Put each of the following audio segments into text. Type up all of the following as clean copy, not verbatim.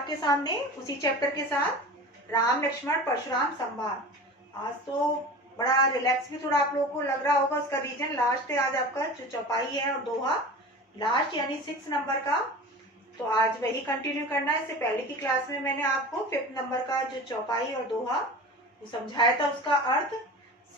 आपके सामने उसी चैप्टर के साथ राम लक्ष्मण परशुराम संवाद। आज तो बड़ा रिलैक्स भी थोड़ा आप लोगों को लग रहा होगा, उसका रीजन लास्ट है आज आपका जो चौपाई है और दोहा लास्ट यानी 6 नंबर का। तो आज वही कंटिन्यू करना है। इससे पहले की क्लास में मैंने आपको 5 नंबर का जो चौपाई और दोहा वो समझाया था, उसका अर्थ,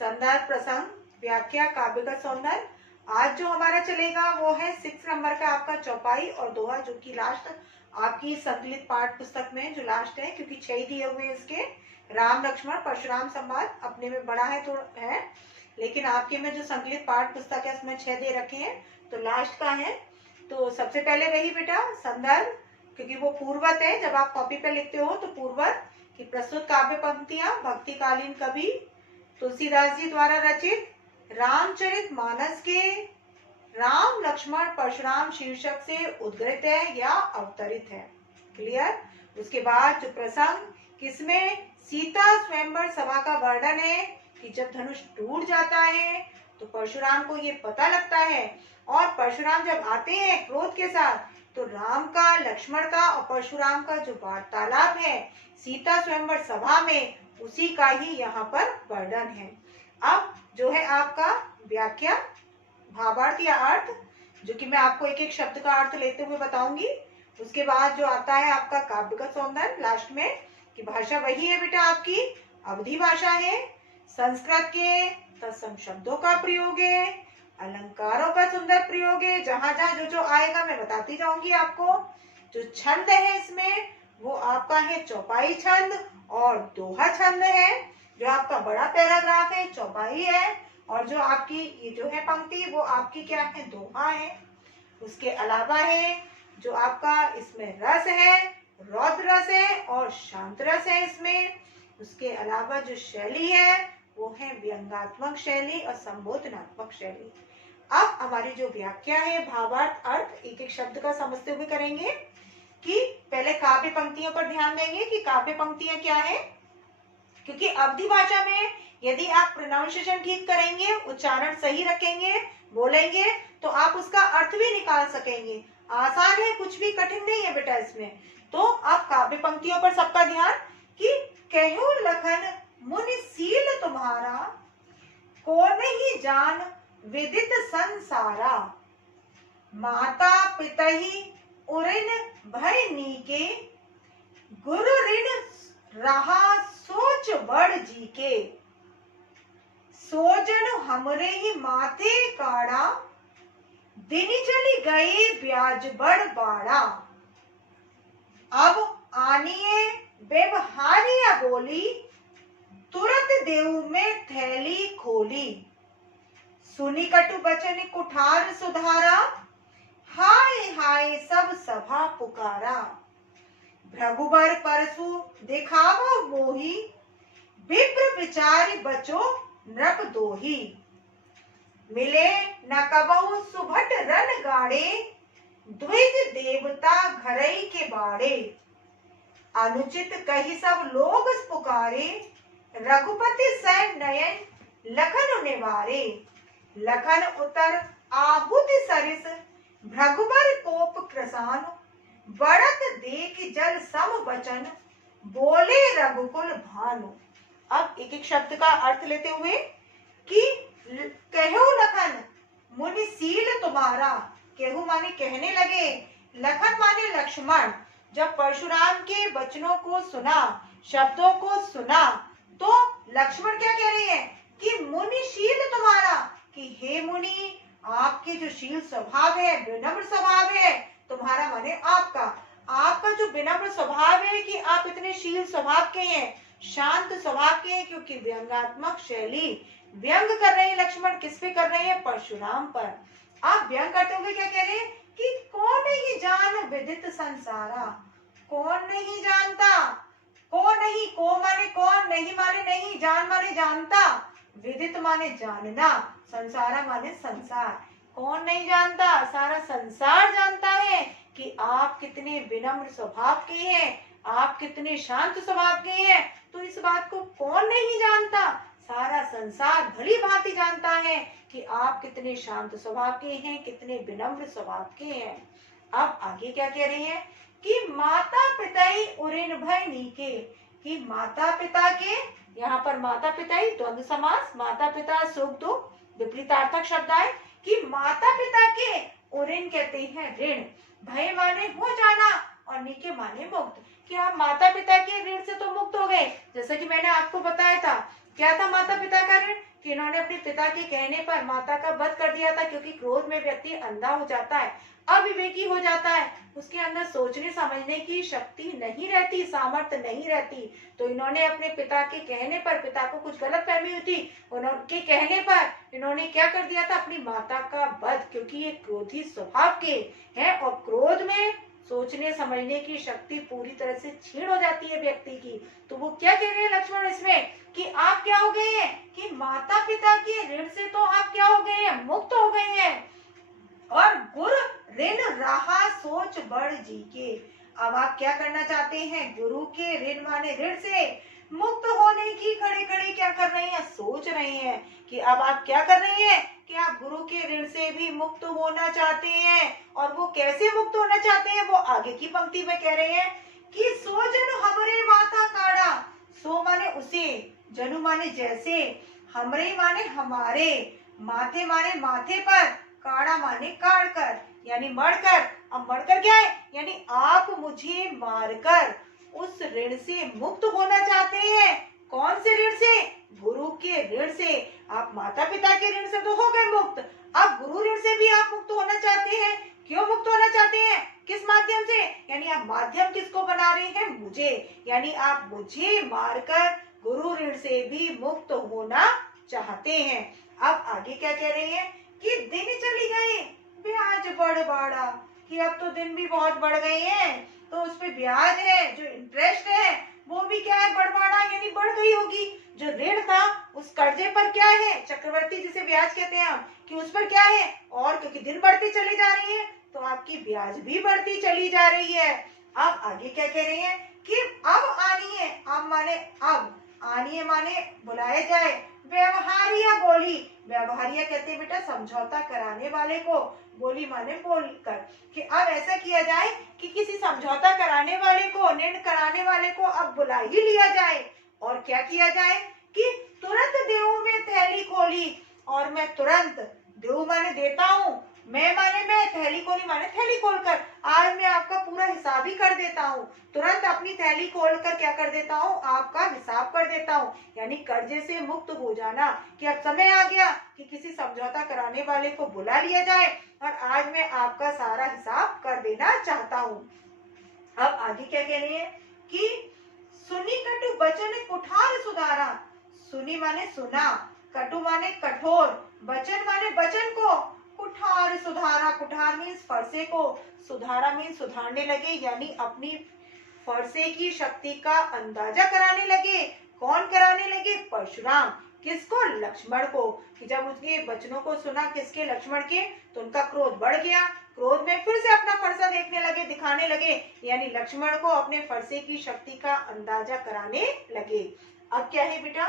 संदर्भ, प्रसंग, व्याख्या, काव्यगत सौंदर्य। आज जो हमारा चलेगा वो है 6 नंबर का आपका चौपाई और दोहा, जो कि लास्ट आपकी संकलित पाठ पुस्तक में जो लास्ट है, क्योंकि 6 ही दिए हुए इसके। राम लक्ष्मण परशुराम संवाद अपने में बड़ा है तो है, लेकिन आपके में जो संकलित पाठ पुस्तक है उसमें 6 दे रखे हैं, तो लास्ट का है। तो सबसे पहले वही बेटा संदर्भ, क्योंकि वो पूर्वत है। जब आप कॉपी पे लिखते हो तो पूर्वत की प्रस्तुत काव्य पंक्तियां भक्तिकालीन कवि तुलसीदास जी द्वारा रचित रामचरित मानस के राम लक्ष्मण परशुराम शीर्षक से उद्धृत है या अवतरित है। क्लियर। उसके बाद जो प्रसंग, किसमें सीता स्वयंवर सभा का वर्णन है कि जब धनुष टूट जाता है तो परशुराम को ये पता लगता है, और परशुराम जब आते हैं क्रोध के साथ, तो राम का, लक्ष्मण का और परशुराम का जो वार्तालाप है सीता स्वयंवर सभा में, उसी का ही यहाँ पर वर्णन है। अब जो है आपका व्याख्या, भावार्थ या अर्थ, जो कि मैं आपको एक एक शब्द का अर्थ लेते हुए बताऊंगी। उसके बाद जो आता है आपका काव्यगत सौंदर्य लास्ट में, कि भाषा वही है बेटा आपकी, अवधी भाषा है, संस्कृत के तत्सम शब्दों का प्रयोग है, अलंकारों का सुंदर प्रयोग है। जहां जहां जो जो आएगा मैं बताती जाऊंगी आपको। जो छंद है इसमें वो आपका है चौपाई छंद और दोहा छंद है। जो आपका बड़ा पैराग्राफ है चौपाई है, और जो आपकी ये जो है पंक्ति वो आपकी क्या है, दोहा है। उसके अलावा है जो आपका इसमें रस है, रौद्र रस है और शांत रस है इसमें। उसके अलावा जो शैली है वो है व्यंग्यात्मक शैली और संबोधनात्मक शैली। अब हमारी जो व्याख्या है, भावार्थ, अर्थ, एक एक शब्द का समझते हुए करेंगे। कि पहले काव्य पंक्तियों पर ध्यान देंगे कि काव्य पंक्तियां क्या है, क्योंकि अवधी भाषा में यदि आप प्रोनाउंसिएशन ठीक करेंगे, उच्चारण सही रखेंगे, बोलेंगे, तो आप उसका अर्थ भी निकाल सकेंगे। आसान है, कुछ भी कठिन नहीं है बेटा इसमें। तो आप काव्य पंक्तियों पर सबका ध्यान, कि कहूं लखन मुनि सील तुम्हारा, को नहीं जान विदित संसारा, माता पितहि उरिन भय नीके, गुरु ऋण रहा सोच बड़ जी के, सोजन हमरे ही माथे काड़ा, दिन चली गए ब्याज बड़ बाड़ा। अब आनिए व्यवहारिया बोली, तुरंत देऊ में थैली खोली, सुनी कटु बचन कुठार सुधारा, हाय हाय सब सभा पुकारा, भृगुबर परसु दिखावा मोही, विप्र विचारी बचो नृप दोही, मिले न कबहु सुभट रन गाड़े, द्विज देवता घरई के बाड़े, अनुचित कही सब लोग पुकारे, रघुपति सैन नयन लखन निवारे, लखन उतर आहुति सरिस, भृगुबर कोप कृसान, बढ़त देख जल सम वचन, बोले रघुकुल भानु। अब एक एक शब्द का अर्थ लेते हुए, कि कहो लखन मुनि सील तुम्हारा, कहू माने कहने लगे, लखन माने लक्ष्मण, जब परशुराम के वचनों को सुना, शब्दों को सुना, तो लक्ष्मण क्या कह रहे हैं कि मुनि शील तुम्हारा, कि हे मुनि आपके जो शील स्वभाव है, विनम्र स्वभाव है, तुम्हारा माने आपका जो विनम्र स्वभाव है, कि आप इतने शील स्वभाव के हैं, शांत स्वभाव के हैं, क्योंकि व्यंग्यात्मक शैली, व्यंग कर रहे हैं लक्ष्मण, किस पे कर रहे हैं, परशुराम पर। आप व्यंग करते हुए क्या कह रहे हैं कि कौन नहीं जान विदित संसारा, कौन नहीं जानता, कौन नहीं, को माने कौन, नहीं माने नहीं, जान माने जानता, विदित माने जानना, संसारा माने संसार। कौन नहीं जानता, सारा संसार जानता है कि आप कितने विनम्र स्वभाव के हैं, आप कितने शांत स्वभाव के हैं। तो इस बात को कौन नहीं जानता, सारा संसार भली भांति जानता है कि आप कितने शांत स्वभाव के हैं, कितने विनम्र स्वभाव के हैं। अब आगे क्या कह रहे हैं कि माता पिता उरिन भय नीके, कि माता पिता के, यहाँ पर माता पिता द्वंद्व समास, माता पिता सुख दुख विपरीतार्थक शब्द आए, कि माता पिता के उरिन कहते हैं ऋण, भय माने हो जाना और नीके माने मुक्त, कि आप माता पिता के ऋण से तो मुक्त हो गए। जैसा कि मैंने आपको बताया था, क्या था माता पिता का ऋण, कि इन्होंने अपने पिता के कहने पर माता का वध कर दिया था, क्योंकि क्रोध में व्यक्ति अंधा हो जाता है, अविवेकी हो जाता है, उसके अंदर सोचने समझने की शक्ति नहीं रहती, सामर्थ्य नहीं रहती। तो इन्होंने अपने पिता के कहने पर, पिता को कुछ गलत फहमी हुई थी, उनके कहने पर इन्होंने क्या कर दिया था, अपनी माता का वध, क्योंकि ये क्रोधी स्वभाव के हैं और क्रोध में सोचने समझने की शक्ति पूरी तरह से छीन हो जाती है व्यक्ति की। तो वो क्या कह रहे हैं लक्ष्मण इसमें, कि आप क्या हो गए हैं, कि माता पिता के ऋण से तो आप क्या हो गए हैं, मुक्त हो गए हैं, और गुरु ऋण रहा सोच बढ़ जी के। अब आप क्या करना चाहते हैं, गुरु के ऋण माने ऋण से मुक्त होने की खड़े खड़े क्या कर रहे हैं, सोच रहे हैं, कि अब आप क्या कर रहे हैं, कि आप गुरु के ऋण से भी मुक्त होना चाहते हैं। और वो कैसे मुक्त होना चाहते हैं, वो आगे की पंक्ति में कह रहे हैं कि सो जनु हमरे माथा काढ़ा, सो माने उसे, जनु माने जैसे, हमरे माने हमारे, माथे माने माथे पर, काढ़ा माने काढ़ कर, यानी मरकर। अब मरकर क्या है, यानी आप मुझे मारकर उस ऋण से मुक्त होना चाहते हैं। कौन से ऋण से, गुरु के ऋण से। आप माता पिता के ऋण से तो हो गए मुक्त, अब गुरु ऋण से भी आप मुक्त होना चाहते हैं। क्यों मुक्त होना चाहते हैं, किस माध्यम से, यानी आप माध्यम किसको बना रहे हैं, मुझे, यानी आप मुझे मारकर गुरु ऋण से भी मुक्त होना चाहते हैं। अब आगे क्या कह रहे हैं, कि दिन चली गए ब्याज बढ़ बढ़ा, कि अब तो दिन भी बहुत बढ़ गए हैं, तो उस पे ब्याज है, जो इंटरेस्ट है वो भी क्या है, बढ़ बढ़ा, यानी बढ़ गई होगी। जो ऋण था उस कर्जे पर क्या है, चक्रवर्ती जिसे ब्याज कहते हैं हम, कि उस पर क्या है, और क्योंकि दिन बढ़ती चली जा रही है तो आपकी ब्याज भी बढ़ती चली जा रही है। अब आगे क्या कह रहे हैं, कि अब आनिए, अब माने अब, आनिए माने बुलाया जाए, व्यवहारिया बोली, व्यवहारिया कहते हैं बेटा समझौता कराने वाले को, बोली माने बोलकर, कि अब ऐसा किया जाए कि किसी समझौता कराने वाले को, निर्णय कराने वाले को अब बुला ही लिया जाए। और क्या किया जाए, कि तुरंत देहू में थैली खोली, और मैं तुरंत, देहू माने देता हूँ, मैं माने मैं, थैली खोली माने थैली खोलकर, आज मैं आपका पूरा हिसाब ही कर देता हूँ, तुरंत अपनी थैली खोलकर क्या कर देता हूँ, आपका हिसाब कर देता हूँ, यानी कर्जे से मुक्त हो जाना, कि अब समय आ गया कि किसी समझौता कराने वाले को बुला लिया जाए और आज मैं आपका सारा हिसाब कर देना चाहता हूँ। अब आगे क्या कह रहे हैं, कि सुनी कटु बचन कुठार सुधारा, सुनी माने सुना, कटु माने कठोर, बचन माने बचन को, कुठार सुधारा, कुठार मीन्स फरसे को, सुधारा मीन्स सुधारने लगे, यानी अपनी फरसे की शक्ति का अंदाजा कराने लगे। कौन कराने लगे, परशुराम। किसको, लक्ष्मण को। कि जब उसके वचनों को सुना, किसके, लक्ष्मण के, तो उनका क्रोध बढ़ गया, क्रोध में फिर से अपना फरसा देखने लगे, दिखाने लगे, यानी लक्ष्मण को अपने फरसे की शक्ति का अंदाजा कराने लगे। अब क्या है बेटा,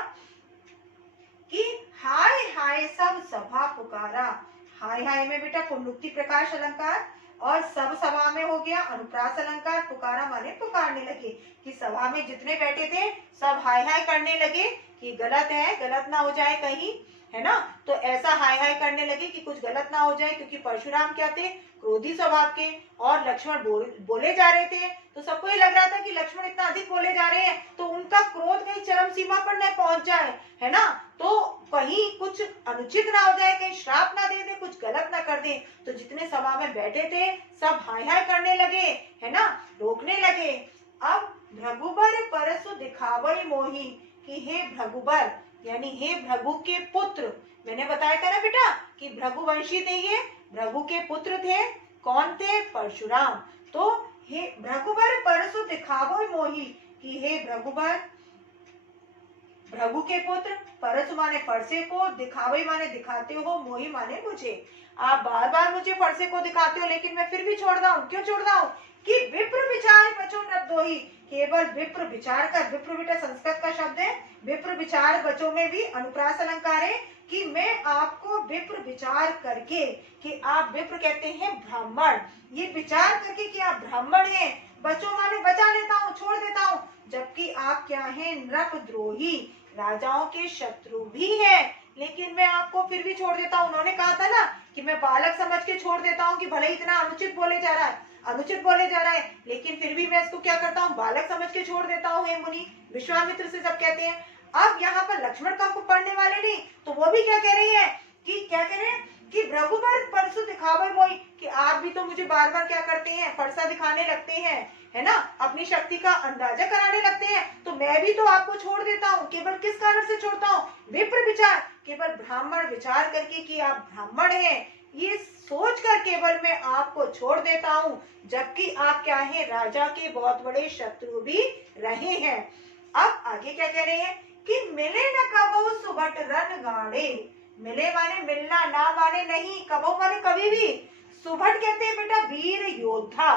कि हाय हाय सब सभा पुकारा, हाय हाय में बेटा पुनरुक्ति प्रकाश अलंकार, और सब सभा में हो गया अनुप्रास अलंकार, पुकारा माने पुकारने लगे, कि सभा में जितने बैठे थे सब हाय हाय करने लगे, कि गलत है, गलत ना हो जाए कहीं, है ना, तो ऐसा हाय हाय करने लगे कि कुछ गलत ना हो जाए, क्योंकि परशुराम क्या थे, क्रोधी स्वभाव के, और लक्ष्मण बोले जा रहे थे, तो सबको ये लग रहा था कि लक्ष्मण इतना अधिक बोले जा रहे हैं तो उनका क्रोध कहीं चरम सीमा पर न पहुंच जाए, है ना, तो कहीं कुछ अनुचित ना हो जाए, कहीं श्राप ना दे दे, कुछ गलत ना कर दे। तो जितने सभा में बैठे थे सब हाय हाय करने लगे, है ना, रोकने लगे। अब भृगुबर परसु दिखावई मोही, कि हे भृगुबर, यानी हे भृगु के पुत्र, मैंने बताया था ना बेटा कि भृगुवंशी थे ये, भृगु के पुत्र थे, कौन थे, परशुराम। तो हे भृगुबर परसु दिखावई मोही, कि हे भृगुबर, भृगु के पुत्र, परसु माने फरसे को, दिखावे माने दिखाते हो, मोही माने मुझे, आप बार बार मुझे फरसे को दिखाते हो लेकिन मैं फिर भी छोड़ रहा हूँ। क्यों छोड़ रहा हूँ, कि विप्र विचार बचो नब्दोही, केवल विप्र विचार कर, विप्र बेटा संस्कृत का शब्द है, विप्र विचार बचो में भी अनुप्रास अलंकार है, कि मैं आपको विप्र विचार करके, कि आप विप्र कहते हैं ब्राह्मण, ये विचार करके कि आप ब्राह्मण हैं, बचो माने बचा लेता हूँ, छोड़ देता हूँ, जबकि आप क्या हैं, नृपद्रोही, राजाओं के शत्रु भी हैं, लेकिन मैं आपको फिर भी छोड़ देता हूँ। उन्होंने कहा था ना कि मैं बालक समझ के छोड़ देता हूँ, कि भले ही इतना अनुचित बोले जा रहा है, अनुचित बोले जा रहा है, लेकिन फिर भी मैं इसको क्या करता हूँ, बालक समझ के छोड़ देता हूँ। हे मुनि, विश्वामित्र से सब कहते हैं। अब यहाँ पर लक्ष्मण का पढ़ने वाले नहीं, तो वो भी क्या कह रही है, कि क्या कह रहे हैं, कि रघुबर परसु दिखावे मोई, कि आप भी तो मुझे बार बार क्या करते हैं, परसा दिखाने लगते हैं, है ना, अपनी शक्ति का अंदाजा कराने लगते हैं, तो मैं भी तो आपको छोड़ देता हूँ। केवल किस कारण से छोड़ता हूँ, विप्र विचार, केवल ब्राह्मण विचार करके कि आप ब्राह्मण हैं, ये सोच कर केवल मैं आपको छोड़ देता हूँ, जबकि आप क्या हैं, राजा के बहुत बड़े शत्रु भी रहे हैं। अब आगे क्या कह रहे हैं, कि मिले न कबो सुबट रन गाड़े, मिले माने मिलना, ना माने नहीं, कबो माने कभी भी, सुभट कहते हैं बेटा वीर योद्धा,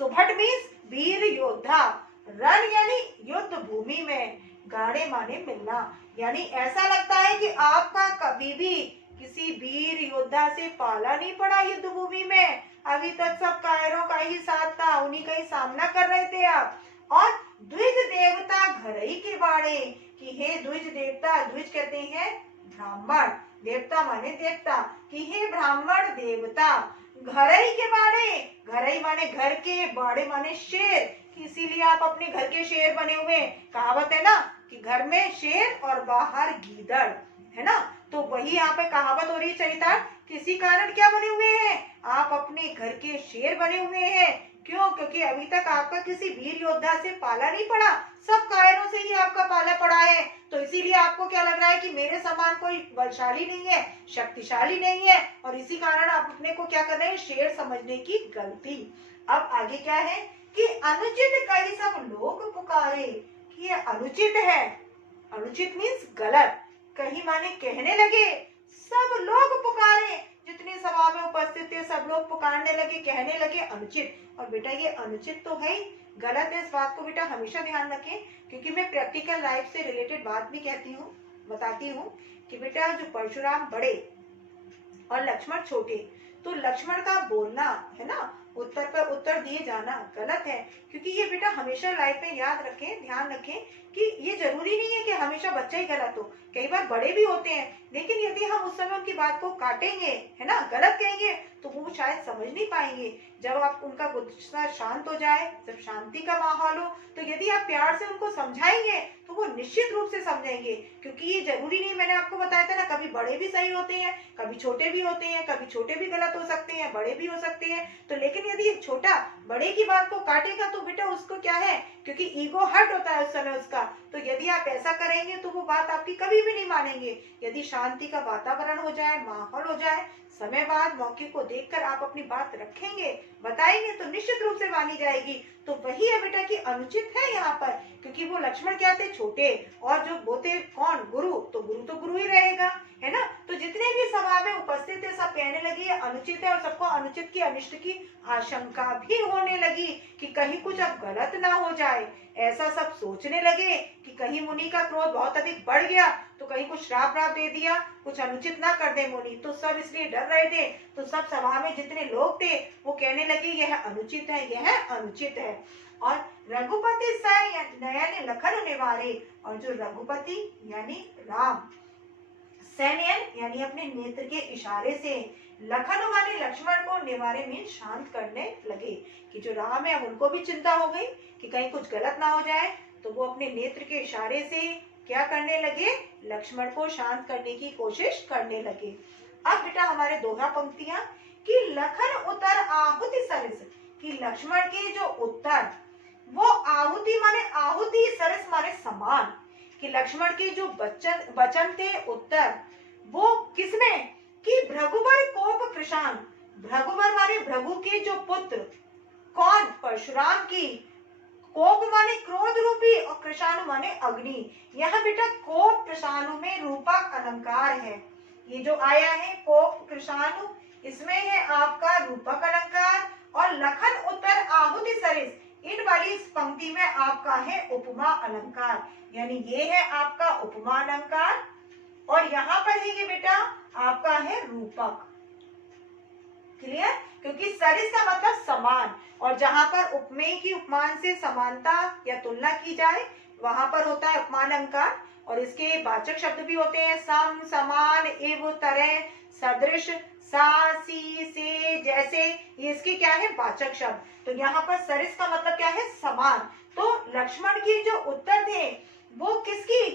सुभट मीन्स वीर योद्धा, रण यानी युद्ध भूमि में, गाड़े माने मिलना, यानी ऐसा लगता है कि आपका कभी भी किसी वीर योद्धा से पाला नहीं पड़ा युद्ध भूमि में, अभी तक सब कायरों का ही साथ था, उन्हीं का ही सामना कर रहे थे आप। और द्विज देवता घर ही के बाड़े, कि हे द्विज देवता, द्विज कहते हैं ब्राह्मण, देवता माने देवता, कि हे ब्राह्मण देवता, घर ही के बाड़े, घर ही माने घर के, बाड़े माने शेर, इसीलिए आप अपने घर के शेर बने हुए, कहावत है ना कि घर में शेर और बाहर गीदड़, है ना, तो वही यहाँ पे कहावत हो रही चरितार्थ, किसी कारण क्या बने हुए हैं, आप अपने घर के शेर बने हुए हैं। क्यों, क्योंकि अभी तक आपका किसी वीर योद्धा से पाला नहीं पड़ा, सब कायरों से ही आपका पाला पड़ा है, तो इसीलिए आपको क्या लग रहा है कि मेरे समान कोई बलशाली नहीं है, शक्तिशाली नहीं है, और इसी कारण आप अपने को क्या कर रहे हैं, शेर समझने की गलती। अब आगे क्या है, कि अनुचित कई सब लोग पुकारे, कि ये अनुचित है, अनुचित मीन्स गलत, कहीं माने कहने लगे, सब लोग पुकारे, जितने सभा में उपस्थित थे सब लोग पुकारने लगे, कहने लगे अनुचित। और बेटा ये अनुचित तो है ही, गलत है, इस बात को बेटा हमेशा ध्यान रखें, क्योंकि मैं प्रैक्टिकल लाइफ से रिलेटेड बात भी कहती हूँ, बताती हूँ, कि बेटा जो परशुराम बड़े और लक्ष्मण छोटे, तो लक्ष्मण का बोलना, है ना, उत्तर पर उत्तर दिए जाना गलत है, क्योंकि ये बेटा हमेशा लाइफ में याद रखें, ध्यान रखें, कि ये जरूरी नहीं है कि हमेशा बच्चा ही गलत हो, कई बार बड़े भी होते हैं, लेकिन यदि हम उस समय उनकी बात को काटेंगे, है ना, गलत कहेंगे, तो वो शायद समझ नहीं पाएंगे। जब आप उनका गुस्सा शांत हो जाए, जब शांति का माहौल हो, तो यदि आप प्यार से उनको समझाएंगे तो वो निश्चित रूप से समझेंगे, क्योंकि ये जरूरी नहीं, मैंने आपको बताया था ना, कभी बड़े भी सही होते हैं, कभी छोटे भी होते हैं, कभी छोटे भी गलत हो सकते हैं, बड़े भी हो सकते हैं, तो लेकिन यदि छोटा बड़े की बात को काटेगा तो बेटा उसको क्या है, क्योंकि ईगो हर्ट होता है उस समय उसका, तो यदि आप ऐसा करेंगे तो वो बात आपकी कभी भी नहीं मानेंगे। यदि शांति का वातावरण हो जाए, माहौल हो जाए, समय बाद मौके को देखकर आप अपनी बात रखेंगे, बताएंगे, तो निश्चित रूप से मानी जाएगी। तो वही है बेटा कि अनुचित है यहाँ पर, क्योंकि वो लक्ष्मण क्या थे, छोटे, और जो बोते कौन, गुरु, तो गुरु ही रहेगा, है ना, तो जितने भी सभा में उपस्थित थे सब कहने लगे ये अनुचित है, और सबको अनुचित की, अनिष्ट की आशंका भी होने लगी, कि कहीं कुछ अब गलत ना हो जाए, ऐसा सब सोचने लगे कि कहीं मुनि का क्रोध बहुत अधिक बढ़ गया, तो कहीं कुछ श्राप व्राप दे दिया, कुछ अनुचित ना कर दे मुनि, तो सब इसलिए डर रहे थे, तो सब सभा में जितने लोग थे वो कहने लगे यह अनुचित है, यह अनुचित है। और रघुपति सै नयन लखन निवारे, और जो रघुपति यानी राम, सैनयन यानी अपने नेत्र के इशारे से, लखन माने लक्ष्मण को, निवारे मीन शांत करने लगे, कि जो राम है उनको भी चिंता हो गई कि कहीं कुछ गलत ना हो जाए, तो वो अपने नेत्र के इशारे से क्या करने लगे, लक्ष्मण को शांत करने की कोशिश करने लगे। अब बेटा हमारे दोहा पंक्तियां, कि लखन उतर आहुति सरस, कि लक्ष्मण के जो उत्तर, वो आहुति माने आहुति, सरस माने समान, कि लक्ष्मण के जो वचन थे, उत्तर, वो किसमें, कि भृगुवर कोप कृशान, भृगुवर माने भृगु के जो पुत्र, कौन, परशुराम की, कोप माने क्रोध रूपी, और कृशानु माने अग्नि। यहाँ बेटा कोप कृशानु में रूपक अलंकार है, ये जो आया है कोप कृशानु, इसमें है आपका रूपक अलंकार, और लखन उत्तर आहुति सरिस, इन वाली इस पंक्ति में आपका है उपमा अलंकार, यानी ये है आपका उपमा अलंकार, और यहाँ पर है ये बेटा आपका है रूपक। क्लियर? क्योंकि सरिस का मतलब समान, और जहां पर उपमेय की उपमान से समानता या तुलना की जाए वहां पर होता है उपमान अलंकार। और इसके वाचक शब्द भी होते हैं सम, समान, एव, तरह, सदृश, सा, सी, से, जैसे, ये इसके क्या है वाचक शब्द। तो यहाँ पर सरिस का मतलब क्या है समान। तो लक्ष्मण की जो उत्तर थे वो किसकी?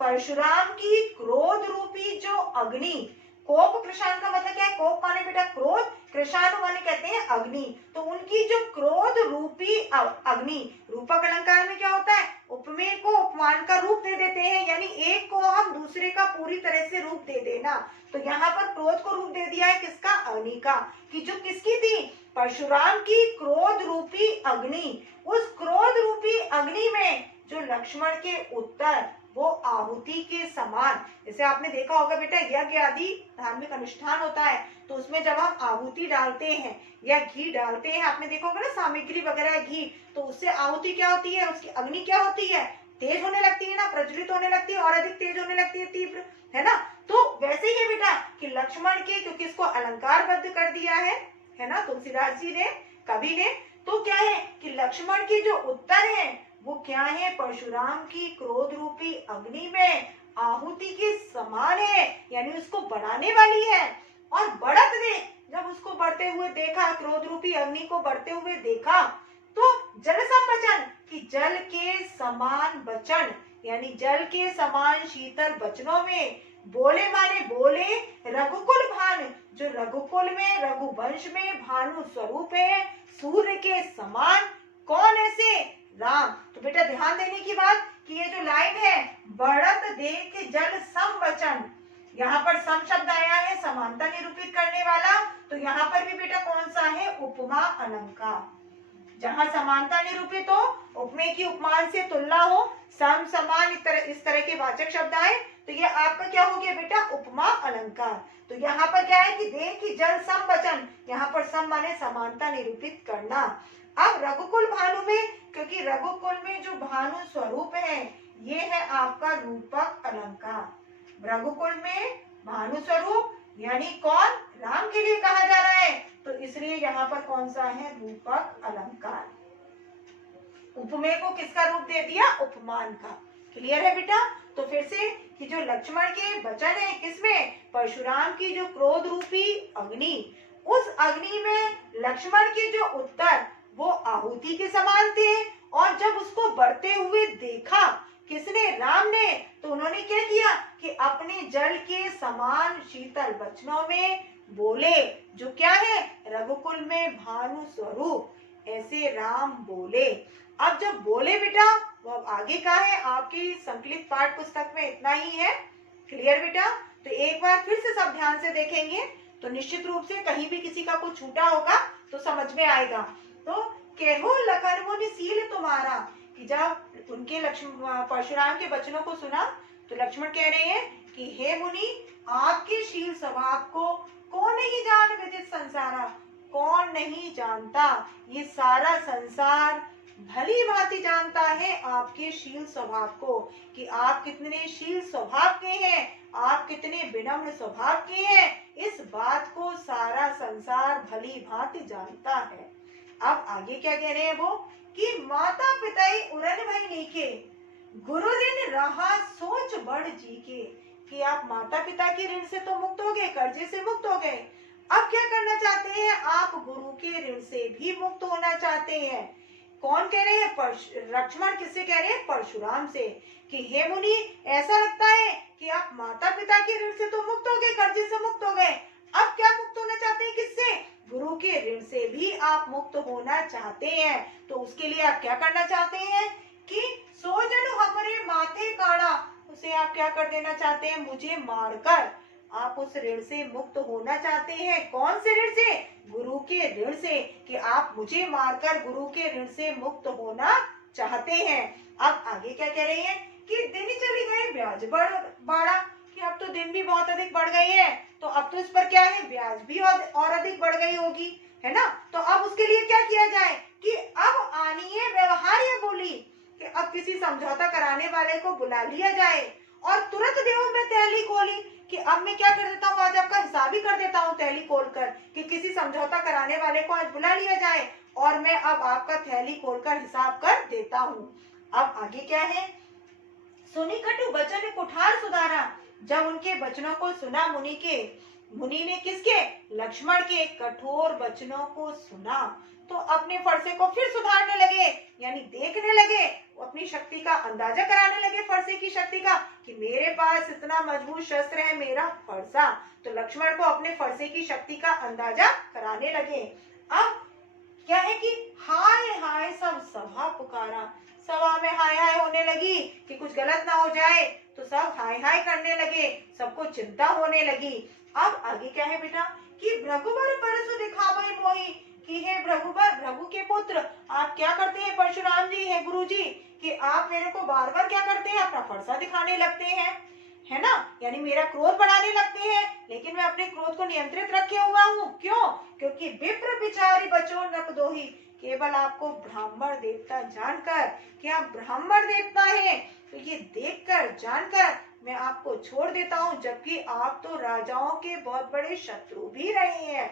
परशुराम की क्रोध रूपी जो अग्नि, कोप कृषाण का मतलब क्या है? कोप माने बेटा क्रोध, कृषाणु माने कहते हैं अग्नि। तो उनकी जो क्रोध रूपी अग्नि, रूपक अलंकार में क्या होता है? उपमेय को उपमान का रूप दे देते हैं, यानी एक को हम दूसरे का पूरी तरह से रूप दे देना। तो यहाँ पर क्रोध को रूप दे दिया है किसका? अग्नि का। कि जो किसकी थी? परशुराम की क्रोध रूपी अग्नि। उस क्रोध रूपी अग्नि में जो लक्ष्मण के उत्तर वो आहुति के समान। जैसे आपने देखा होगा बेटा यज्ञ आदि धार्मिक अनुष्ठान होता है तो उसमें जब हम आहुति डालते हैं या घी डालते हैं, आपने देखा होगा ना सामग्री वगैरह घी, तो उससे आहुति क्या होती है? उसकी अग्नि क्या होती है? तेज होने लगती है ना, प्रज्वलित होने लगती है और अधिक तेज होने लगती है, तीव्र, है ना। तो वैसे ही है बेटा कि लक्ष्मण के, क्योंकि इसको अलंकारबद्ध कर दिया है ना तुलसीदास जी ने, कवि ने, तो क्या है कि लक्ष्मण के जो उत्तर है वो क्या है? परशुराम की क्रोध रूपी अग्नि में आहुति के समान है, यानी उसको बढ़ाने वाली है। और बढ़त ने जब उसको बढ़ते हुए देखा, क्रोध रूपी अग्नि को बढ़ते हुए देखा, तो जल संवचन कि जल के समान वचन, यानी जल के समान शीतल वचनों में बोले माने बोले रघुकुल भान, जो रघुकुल में रघुवंश में भानु स्वरूप है, सूर्य के समान। कौन ऐसे? राम। तो बेटा ध्यान देने की बात कि ये जो लाइन है बढ़त देख जल समवचन, यहाँ पर सम शब्द आया है समानता निरूपित करने वाला, तो यहाँ पर भी बेटा कौन सा है? उपमा अलंकार। जहां समानता निरूपित हो, उपमेय की उपमान से तुलना हो, सम, समान, इस तरह के वाचक शब्द आए तो ये आपका क्या हो गया बेटा? उपमा अलंकार। तो यहाँ पर क्या है कि देख कि जल समवचन, यहाँ पर सम माने समानता निरूपित करना। अब रघुकुल भानु में, क्योंकि रघुकुल में जो भानु स्वरूप है ये है आपका रूपक अलंकार। रघुकुल में भानु स्वरूप यानी कौन? राम के लिए कहा जा रहा है, तो इसलिए यहाँ पर कौन सा है? रूपक अलंकार। उपमेय को किसका रूप दे दिया? उपमान का। क्लियर है बेटा? तो फिर से कि जो लक्ष्मण के वचन है किसमें? परशुराम की जो क्रोध रूपी अग्नि, उस अग्नि में लक्ष्मण के जो उत्तर वो आहुति के समान थे। और जब उसको बढ़ते हुए देखा किसने? राम ने, तो उन्होंने क्या किया कि अपने जल के समान शीतल वचनों में बोले, जो क्या है? रघुकुल में भानु स्वरूप, ऐसे राम बोले। अब जब बोले बेटा, वो अब आगे का है आपकी संकलित पाठ पुस्तक में इतना ही है। क्लियर बेटा? तो एक बार फिर से सब ध्यान से देखेंगे तो निश्चित रूप से कहीं भी किसी का कुछ छूटा होगा तो समझ में आएगा। तो केहो लखन मुनि सील तुम्हारा, कि जब उनके परशुराम के वचनों को सुना तो लक्ष्मण कह रहे हैं कि हे मुनि, आपके शील स्वभाव को कौन नहीं जान विदित संसारा, कौन नहीं जानता, ये सारा संसार भली भांति जानता है आपके शील स्वभाव को, कि आप कितने शील स्वभाव के हैं, आप कितने विनम्र स्वभाव के हैं, इस बात को सारा संसार भली भांति जानता है। अब आगे क्या कह रहे हैं वो कि माता पिता उरन भई नीके, गुरु ऋण रहा सोच बढ़ जी के, कि आप माता पिता के ऋण से तो मुक्त हो गए, कर्जे से मुक्त हो गए, अब क्या करना चाहते हैं? आप गुरु के ऋण से भी मुक्त होना चाहते हैं। कौन कह रहे हैं? लक्ष्मण किससे कह रहे हैं? परशुराम से, कि हे मुनि, ऐसा लगता है कि आप माता पिता के ऋण से तो मुक्त हो गए, कर्जे से मुक्त हो गए, अब क्या मुक्त होना चाहते हैं? किससे? गुरु के ऋण से भी आप मुक्त होना चाहते हैं। तो उसके लिए आप क्या करना चाहते हैं कि सो जनु हमारे माथे काढ़ा, उसे आप क्या कर देना चाहते हैं? मुझे मारकर आप उस ऋण से मुक्त होना चाहते हैं। कौन से ऋण से? गुरु के ऋण से, कि आप मुझे मारकर गुरु के ऋण से मुक्त होना चाहते हैं। अब आगे क्या कह रहे हैं कि दिन चले गए ब्याज बढ़ा, कि अब तो दिन भी बहुत अधिक बढ़ गए हैं, तो अब तो इस पर क्या है? ब्याज भी और अधिक बढ़ गई होगी, है ना। तो अब उसके लिए क्या किया जाए कि अब आनिए व्यवहार्य बोली, कि अब किसी समझौता कराने वाले को बुला लिया जाए और तुरंत देव में थैली खोली कि अब मैं क्या कर देता हूँ, आज आपका हिसाब ही कर देता हूँ थैली खोलकर, कि किसी समझौता कराने वाले को आज बुला लिया जाए और मैं अब आपका थैली खोलकर हिसाब कर देता हूँ। अब आगे क्या है, सुनी कटु वचन कुठार सुधारा, जब उनके वचनों को सुना मुनि ने किसके, लक्ष्मण के कठोर वचनों को सुना तो अपने फरसे को फिर सुधारने लगे, यानी देखने लगे, अपनी शक्ति का अंदाजा कराने लगे, फरसे की शक्ति का, कि मेरे पास इतना मजबूत शस्त्र है मेरा फरसा। तो लक्ष्मण को अपने फरसे की शक्ति का अंदाजा कराने लगे। अब क्या है कि हाय हाय सब सभा पुकारा, सभा में हाय हाय होने लगी कि कुछ गलत ना हो जाए, तो सब हाय हाय करने लगे, सबको चिंता होने लगी। अब आगे क्या है बेटा, कि भृगुबर परसु दिखावै मोहि, कि हे भृगुबर, भृगु के पुत्र, आप क्या करते हैं परशुराम जी, है गुरु जी, कि आप मेरे को बार बार क्या करते हैं, अपना फरसा दिखाने लगते हैं, है ना, यानी मेरा क्रोध बढ़ाने लगते हैं, लेकिन मैं अपने क्रोध को नियंत्रित रखे हुआ हूँ। क्यों, क्योंकि विप्र बिचारी बचो नप दोही, केवल आपको ब्राह्मण देवता जानकर कि आप ब्राह्मण देवता हैं, तो ये देखकर जानकर मैं आपको छोड़ देता हूँ, जबकि आप तो राजाओं के बहुत बड़े शत्रु भी रहे हैं।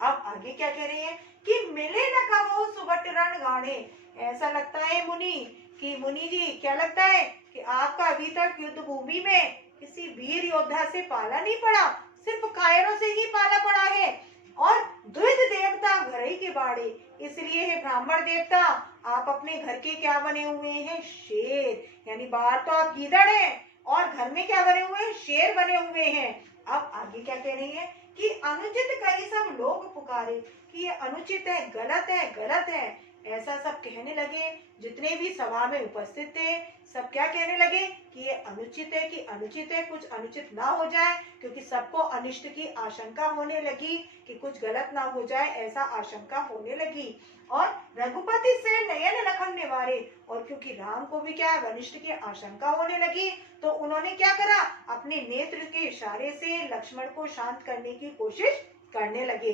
अब आगे क्या कह रहे हैं, कि मिले न कहो सुबट रण गाणे, ऐसा लगता है मुनि, कि मुनि जी क्या लगता है कि आपका अभी तक युद्ध भूमि में किसी वीर योद्धा से पाला नहीं पड़ा, सिर्फ कायरों से ही पाला पड़ा है, और द्विज देवता घर ही के बाड़े, इसलिए है ब्राह्मण देवता आप अपने घर के क्या बने हुए हैं, शेर, यानी बाहर तो आप गीदड़ हैं और घर में क्या बने हुए हैं, शेर बने हुए हैं। अब आगे क्या कह रही है, कि अनुचित कई सब लोग पुकारे, कि ये अनुचित है, गलत है, गलत है, ऐसा सब कहने लगे। जितने भी सभा में उपस्थित थे सब क्या कहने लगे, कि ये अनुचित है, कि अनुचित है, कुछ अनुचित ना हो जाए, क्योंकि सबको अनिष्ट की आशंका होने लगी, कि कुछ गलत ना हो जाए, ऐसा आशंका होने लगी। और रघुपति से नयन लखन निवारे, और क्योंकि राम को भी क्या अनिष्ट की आशंका होने लगी, तो उन्होंने क्या करा, अपने नेत्र के इशारे से लक्ष्मण को शांत करने की कोशिश करने लगे।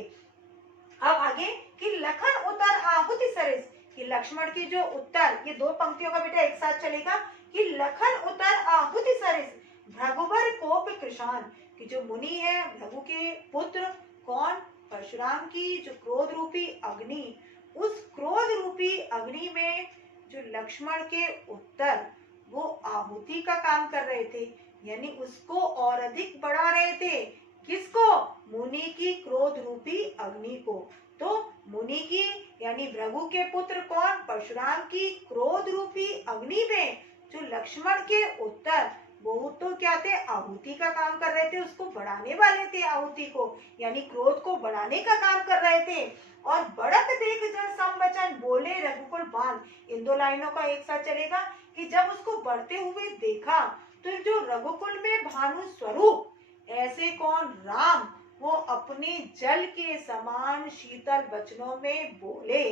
अब आगे, कि लखन उतर आहुति सरिस, कि लक्ष्मण की जो उत्तर, ये दो पंक्तियों का बेटा एक साथ चलेगा, कि लखन उतर आहुति सरिस, भृगुबर कोप कृशान, कि जो मुनि है भृगु के पुत्र, कौन, परशुराम की जो क्रोध रूपी अग्नि, उस क्रोध रूपी अग्नि में जो लक्ष्मण के उत्तर वो आहुति का काम कर रहे थे, यानी उसको और अधिक बढ़ा रहे थे। किसको, मुनि की क्रोध रूपी अग्नि को। तो मुनि की यानी भृगु के पुत्र कौन, परशुराम की क्रोध रूपी अग्नि में जो लक्ष्मण के उत्तर, वो तो क्या थे, आहुति का काम कर रहे थे, उसको बढ़ाने वाले थे, आहुति को यानी क्रोध को बढ़ाने का काम कर रहे थे। और बढ़त देख जल संवचन बोले रघुकुल बांध, इन दो लाइनों का एक साथ चलेगा, कि जब उसको बढ़ते हुए देखा तो जो रघुकुल में भानु स्वरूप, ऐसे कौन, राम, वो अपने जल के समान शीतल वचनों में बोले,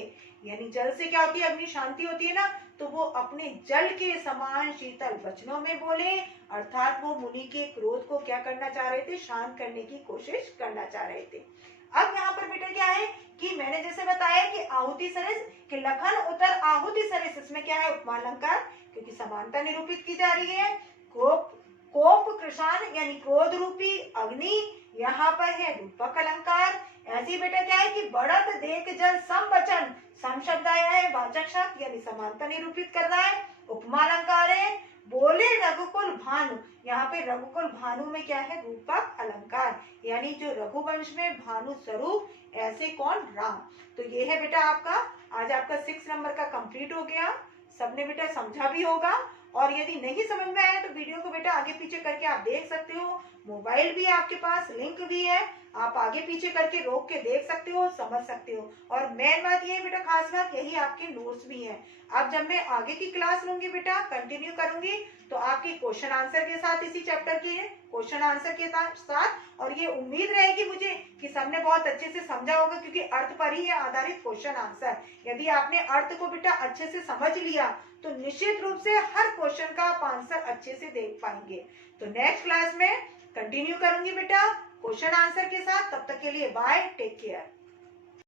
यानी जल से क्या होती है, अग्नि शांति होती है ना, तो वो अपने जल के समान शीतल वचनों में बोले, अर्थात वो मुनि के क्रोध को क्या करना चाह रहे थे, शांत करने की कोशिश करना चाह रहे थे। अब यहाँ पर बेटा क्या है, कि मैंने जैसे बताया कि आहुति सरिस, कि लखन उतर आहुति सरिस, इसमें क्या है, उपमा अलंकार, क्योंकि समानता निरूपित की जा रही है। कोप कृशान यानी क्रोध रूपी अग्नि, यहाँ पर है रूपक अलंकार। ऐसी बेटा क्या है, कि बढ़त देख जल समवचन, सम शब्द आया है, वाचक शब्द यानी समानता निरूपित कर रहा है, उपमा अलंकार है। बोले रघुकुल भानु, यहाँ पे रघुकुल भानु में क्या है, रूपक अलंकार, यानी जो रघुवंश में भानु स्वरूप, ऐसे कौन, राम। तो ये है बेटा आपका आज आपका 6 नंबर का कंप्लीट हो गया। सबने बेटा समझा भी होगा, और यदि नहीं समझ में आया तो वीडियो को बेटा आगे पीछे करके आप देख सकते हो, मोबाइल भी है आपके पास, लिंक भी है, आप आगे पीछे करके रोक के देख सकते हो, समझ सकते हो। और मेन बात ये है बेटा, खास बात यही, आपके नोट्स भी है। अब जब मैं आगे की क्लास लूंगी बेटा, कंटिन्यू करूंगी, तो आपके क्वेश्चन आंसर के साथ, इसी चैप्टर के क्वेश्चन आंसर के साथ, और ये उम्मीद रहेगी मुझे कि सबने बहुत अच्छे से समझा होगा, क्योंकि अर्थ पर ही है आधारित क्वेश्चन आंसर। यदि आपने अर्थ को बेटा अच्छे से समझ लिया तो निश्चित रूप से हर क्वेश्चन का आप आंसर अच्छे से देख पाएंगे। तो नेक्स्ट क्लास में कंटिन्यू करूंगी बेटा क्वेश्चन आंसर के साथ। तब तक के लिए बाय, टेक केयर।